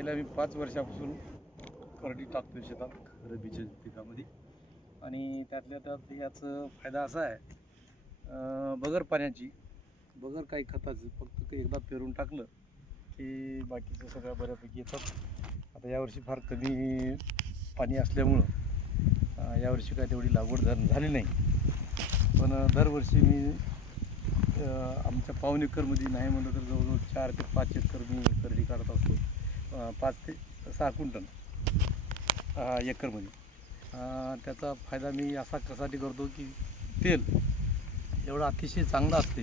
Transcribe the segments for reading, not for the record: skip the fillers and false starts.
गेल्या मी 5 वर्षापासून करडी टाकतो शेतात रब्बीच्या पिकामध्ये. आणि त्यातल्या त्यात याचा फायदा असा आहे, बगर पाण्याची, बगर काही खताचं, फक्त एकदा पेरून टाकलं की बाकीचं सगळं बऱ्यापैकी येतात. आता यावर्षी फार कमी पाणी असल्यामुळं यावर्षी काय तेवढी लागवड झाली नाही. पण दरवर्षी मी आमच्या पाऊण एकरमध्ये नाही म्हणलं तर जवळजवळ 4 ते 5 एकर मी करडी काढत असतो. 5 ते 6 क्विंटल एकरमध्ये. त्याचा फायदा मी असा कशासाठी करतो की तेल एवढं अतिशय चांगलं असते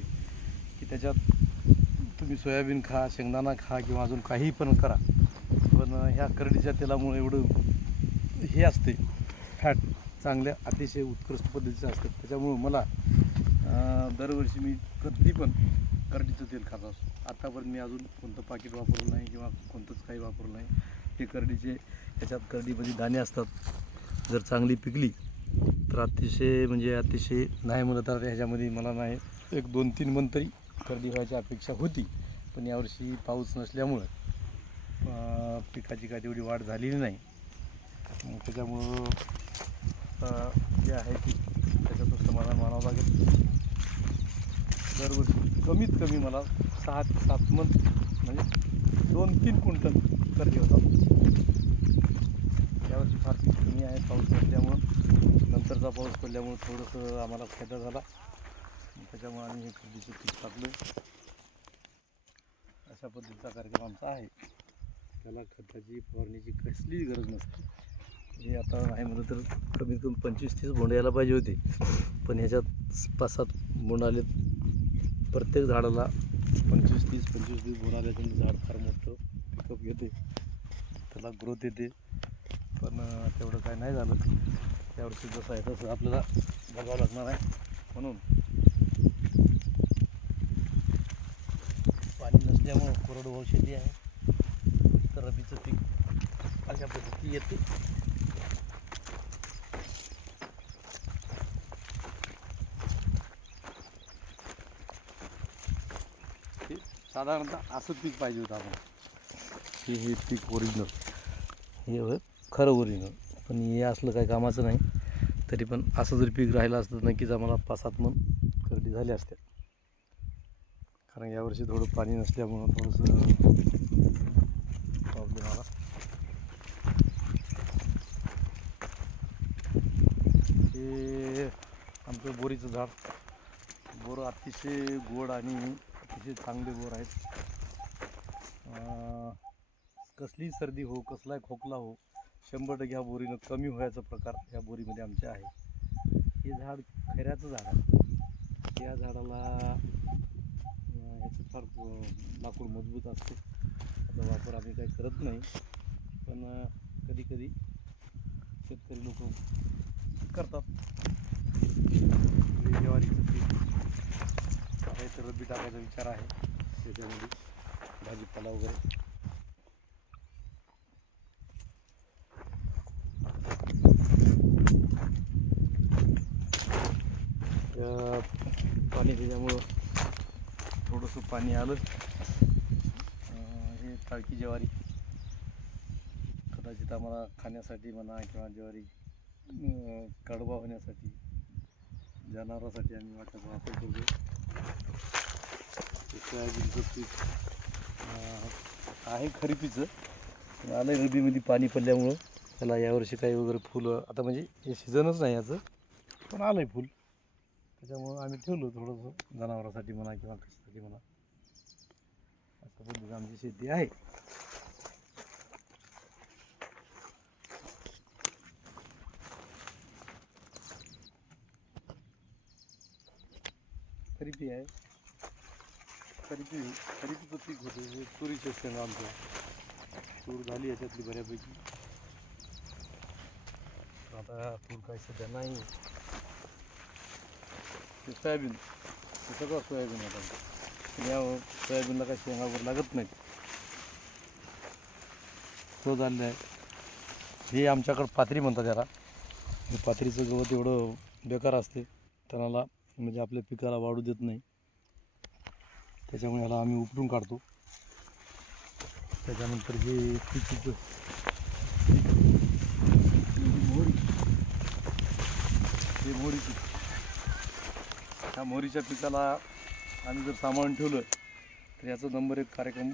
की त्याच्यात तुम्ही सोयाबीन खा, शेंगदाणा खा किंवा अजून काही पण करा, पण ह्या करडीच्या तेलामुळे एवढं हे असते, फॅट चांगल्या अतिशय उत्कृष्ट पद्धतीचं असतं. त्याच्यामुळं मला दरवर्षी मी कधी पण करडीचं तेल खात असतो. आतापर्यंत मी अजून कोणतं पाकिट वापरलं नाही किंवा कोणतंच काही वापरलं नाही. हे करडीचे, ह्याच्यात करडीमध्ये दाणे असतात. जर चांगली पिकली तर अतिशय म्हणजे अतिशय नाही म्हणलं तर ह्याच्यामध्ये मला नाही 1-2-3 मन तरी करडी व्हायची अपेक्षा होती. पण यावर्षी पाऊस नसल्यामुळं पिकाची काय तेवढी वाढ झालेली नाही. त्याच्यामुळं जे आहे की त्याच्यातच समाधान मानावं लागेल. दरवर्षी कमीत कमी मला 6 ते 7 मन म्हणजे 2-3 क्विंटल करडी होतात. यावर्षी फार पीक कमी आहे पाऊस नसल्यामुळं. नंतरचा पाऊस पडल्यामुळं थोडंसं आम्हाला फायदा झाला. त्याच्यामुळे आम्ही हे करडीचं पीक टाकलं. अशा पद्धतीचा कार्यक्रम आमचा आहे. त्याला खताची फवारणीची कसलीच गरज नसते. हे आता नाही म्हणलं तर कमीत कमी 25-30 बोंड यायला पाहिजे होते, पण ह्याच्यात 5-7 बोंड आले. प्रत्येक झाडाला 25-30 बोंड आल्याचं झाड फार मोठं पिकअप घेते, त्याला ग्रोथ येते. पण तेवढं काय नाही झालं. त्यावर्षी जसं आहे तसं आपल्याला बघावं लागणार आहे. म्हणून पाणी नसल्यामुळं कोरडवाहू शेती आहे, तर रब्बीचं पीक अशा पद्धती येते. हे साधारणतः असं पीक पाहिजे होतं आपण, हे पीक ओरिजिनल, हे खरं ओरिजिनल. पण हे असलं काही कामाचं नाही. तरी पण असं जर पीक राहिलं असतं तर नक्कीच आम्हाला 5-7 मन करडी झाली असते. कारण यावर्षी थोडं पाणी नसल्यामुळं थोडंसं प्रॉब्लेम आला. हे आमचं बोरीचं झाड, बोर अतिशय गोड आणि अतिशय चांगले बोर आहेत. कसलीही सर्दी हो, कसलाही खोकला हो, 100% ह्या बोरीनं कमी व्हायचा प्रकार ह्या बोरीमध्ये आमच्या आहे. हे झाड खैऱ्याचं झाड आहे. या झाडाला ह्याचं फार लाकूड मजबूत असते. त्याचा वापर आम्ही काही करत नाही, पण कधी कधी शेतकरी लोक करतात. ज्वारीचं पीक आहे तर रब्बी टाकायचा विचार आहे. त्याच्यामध्ये भाजीपाला वगैरे. पाणी दिल्यामुळं थोडंसं पाणी आलं. हे टाळकी ज्वारी कदाचित आम्हाला खाण्यासाठी म्हणा किंवा ज्वारी कडवा होण्यासाठी, जनावरांसाठी आम्ही वाटायचा वापर करतो. सोयाबीनचं पीक आहे खरीपीचं, आलं रब्बीमध्ये पाणी पडल्यामुळं त्याला यावर्षी काही वगैरे फुलं, आता म्हणजे हे सीझनच नाही याचं, पण आलं आहे फुल. त्याच्यामुळं आम्ही ठेवलं थोडंसं जनावरांसाठी म्हणा किंवा कशासाठी म्हणा. अशा पद्धतीची आमची शेती आहे. खरीपी आहे, खरीपीचं पीक होतं. हे तुरीचे शेंगा आमचं तूर झाली याच्यातली बऱ्यापैकी. आता तूर काही सध्या नाही. ते सोयाबीन, ते सगळं सोयाबीन होतं. या सोयाबीनला काही शेंगा वगैरे लागत नाहीत, तो झालेलं आहे. हे आमच्याकडं पाथरी म्हणतात त्याला. हे पाथरीचं गवत एवढं बेकार असते, त्याला म्हणजे आपल्या पिकाला वाढू देत नाही. त्याच्यामुळे याला आम्ही उपटून काढतो. त्याच्यानंतर हे पिकीचं मोहरी पीक, ह्या मोहरीच्या पिकाला आम्ही जर सांभाळून ठेवलं तर याचा नंबर 1 कार्यक्रम